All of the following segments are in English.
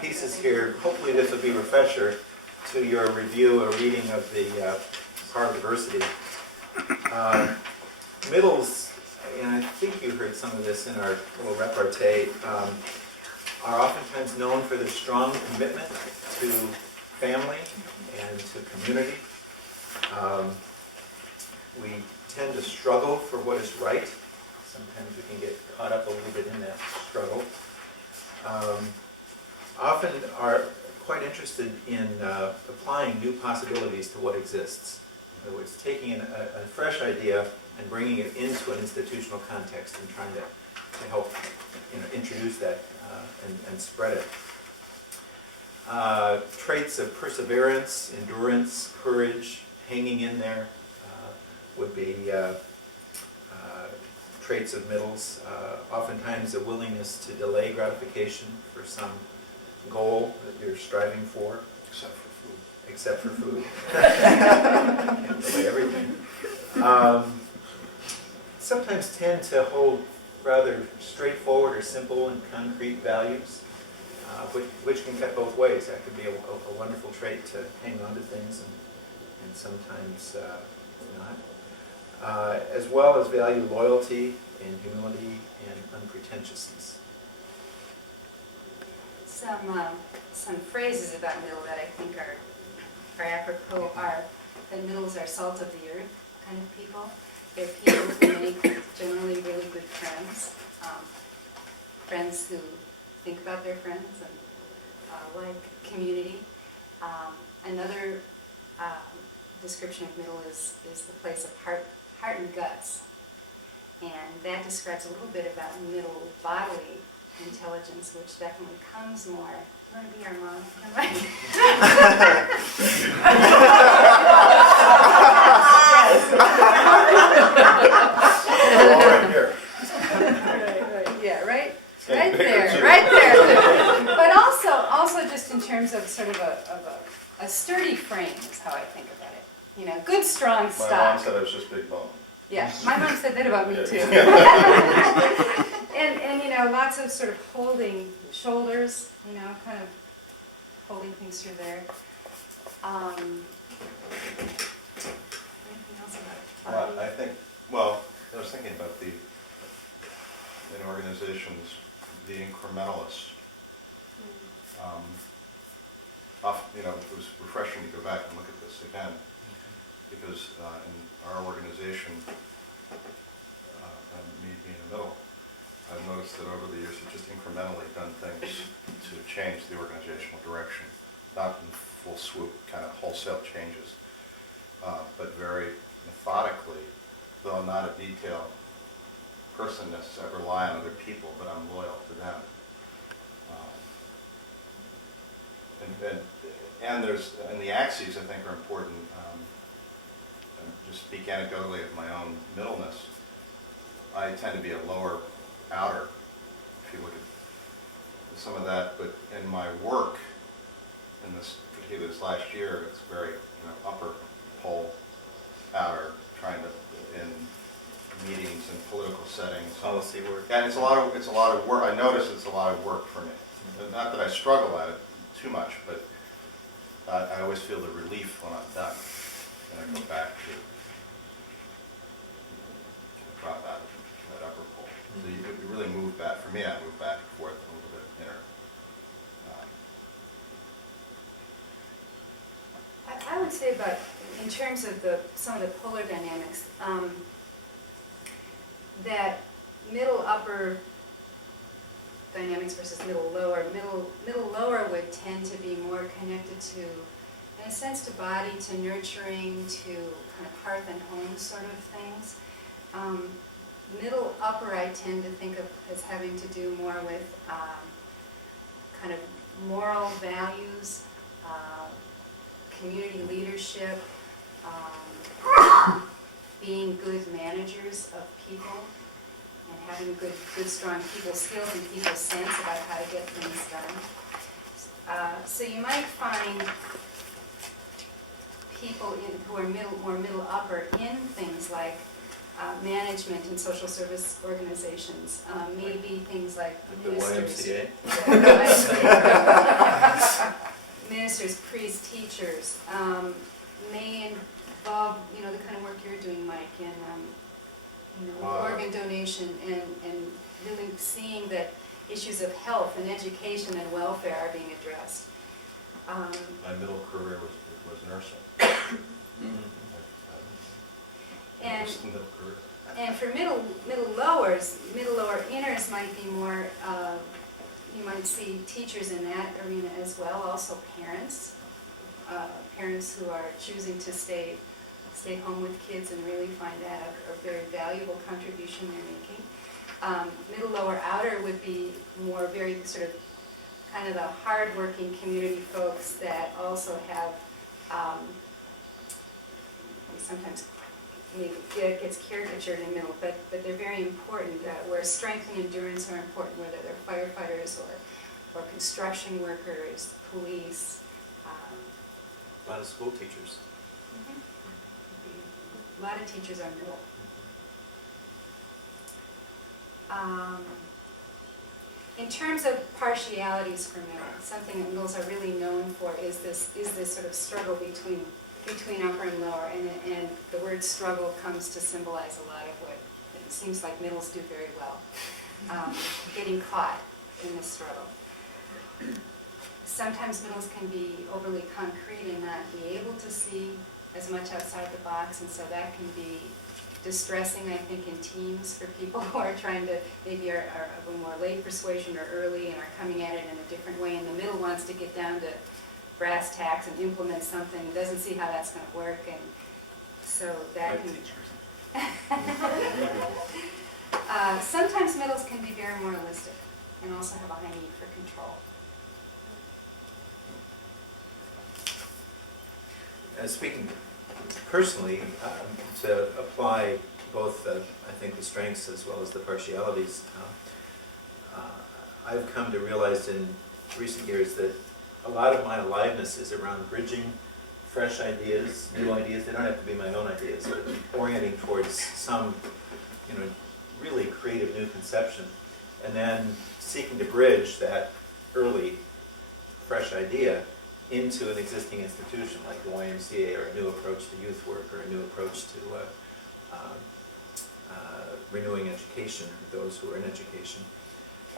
pieces here. Hopefully this will be a refresher to your review or reading of the Power of Diversity. Middles, and I think you heard some of this in our little repartee, are oftentimes known for their strong commitment to family and to community. We tend to struggle for what is right. Sometimes we can get caught up a little bit in that struggle. Often are quite interested in applying new possibilities to what exists. In other words, taking a fresh idea and bringing it into an institutional context and trying to help introduce that and spread it. Traits of perseverance, endurance, courage, hanging in there would be traits of middles. Oftentimes a willingness to delay gratification for some goal that you're striving for. Except for food. Except for food. Can't delay everything. Sometimes tend to hold rather straightforward or simple and concrete values, which can cut both ways. That could be a wonderful trait to hang on to things and sometimes not. As well as value loyalty and humility and unpretentiousness. Some phrases about middle that I think are apropos are that middles are salt of the earth kind of people. They're people who make generally really good friends, friends who think about their friends and like community. Another description of middle is the place of heart and guts, and that describes a little bit about middle bodily intelligence, which definitely comes more. Do you want to be our mom? Right here. Right, yeah, right there. But also just in terms of sort of a sturdy frame is how I think about it. Good strong My stock. mom said I was just big bone. Yeah, my mom said that about me too. And lots of sort of holding shoulders, kind of holding things through there. Anything else about it? I was thinking about in organizations, the incrementalists. Often, it was refreshing to go back and look at this again, because in our organization, and me being in the middle, I've noticed that over the years we've just incrementally done things to change the organizational direction, not in full swoop, kind of wholesale changes, but very methodically, though I'm not a detailed person necessarily, I rely on other people, but I'm loyal to them. And the axes I think are important. Just speak anecdotally of my own middleness. I tend to be a lower outer, if you look at some of that, but in my work, particularly this last year, it's very upper pole, outer, trying to, in meetings and political settings. Policy work. And it's a lot of work. I notice it's a lot of work for me. Not that I struggle at it too much, but I always feel the relief when I'm done. And I go back to drop out of that upper pole. So you really move back. For me, I move back and forth a little bit inner. I would say about, in terms of some of the polar dynamics, that middle-upper dynamics versus middle-lower. Middle-lower would tend to be more connected to, in a sense, to body, to nurturing, to kind of hearth and home sort of things. Middle-upper I tend to think of as having to do more with kind of moral values, community leadership, being good managers of people, and having good strong people skills and people sense about how to get things done. So you might find people who are more middle upper in things like management and social service organizations, maybe things like The ministers. YMCA. officers, priests, teachers, may involve, you know, the kind of work you're doing, Mike, in, you know, organ donation and really seeing that issues of health and education and welfare are being addressed. My middle career was nursing. And Just the middle career. And for middle lower inners might be more, you might see teachers in that arena as well, also parents. Parents who are choosing to stay home with kids and really find that a very valuable contribution they're making. Middle lower outer would be more very sort of kind of the hardworking community folks that also have sometimes maybe it gets caricatured in the middle, but they're very important, where strength and endurance are important, whether they're firefighters or construction workers, police. A lot of school teachers. A lot of teachers are middle. In terms of partialities for middle, something that middles are really known for is this sort of struggle between upper and lower, and the word struggle comes to symbolize a lot of what it seems like middles do very well, getting caught in this struggle. Sometimes middles can be overly concrete and not be able to see as much outside the box, and so that can be distressing, I think, in teams for people who are trying to, maybe are of a more late persuasion or early and are coming at it in a different way, and the middle wants to get down to brass tacks and implement something, doesn't see how that's going to work, and so that can... Sometimes middles can be very moralistic and also have a high need for control. Speaking personally, to apply both, I think, the strengths as well as the partialities, I've come to realize in recent years that a lot of my aliveness is around bridging fresh ideas, new ideas. They don't have to be my own ideas, but orienting towards some, you know, really creative new conception, and then seeking to bridge that early, fresh idea into an existing institution like the YMCA, or a new approach to youth work, or a new approach to renewing education, those who are in education.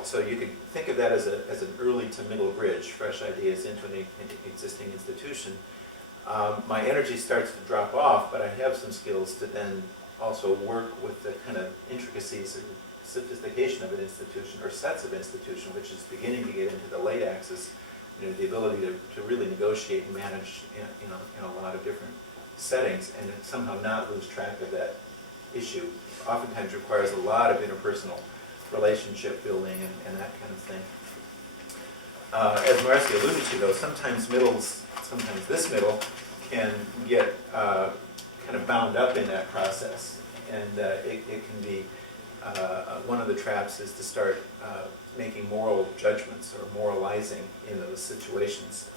So you could think of that as an early to middle bridge, fresh ideas into an existing institution. My energy starts to drop off, but I have some skills to then also work with the kind of intricacies and sophistication of an institution, or sets of institution, which is beginning to get into the late axis. You know, the ability to really negotiate and manage in a lot of different settings, and somehow not lose track of that issue. Oftentimes requires a lot of interpersonal relationship building and that kind of thing. As Marcy alluded to, though, sometimes this middle can get kind of bound up in that process, and it can be, one of the traps is to start making moral judgments or moralizing in those situations,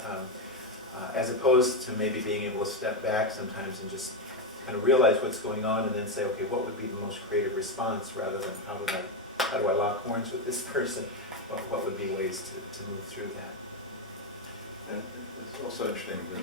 as opposed to maybe being able to step back sometimes and just kind of realize what's going on, and then say, okay, what would be the most creative response, rather than how do I lock horns with this person? What would be ways to move through that? And it's also interesting that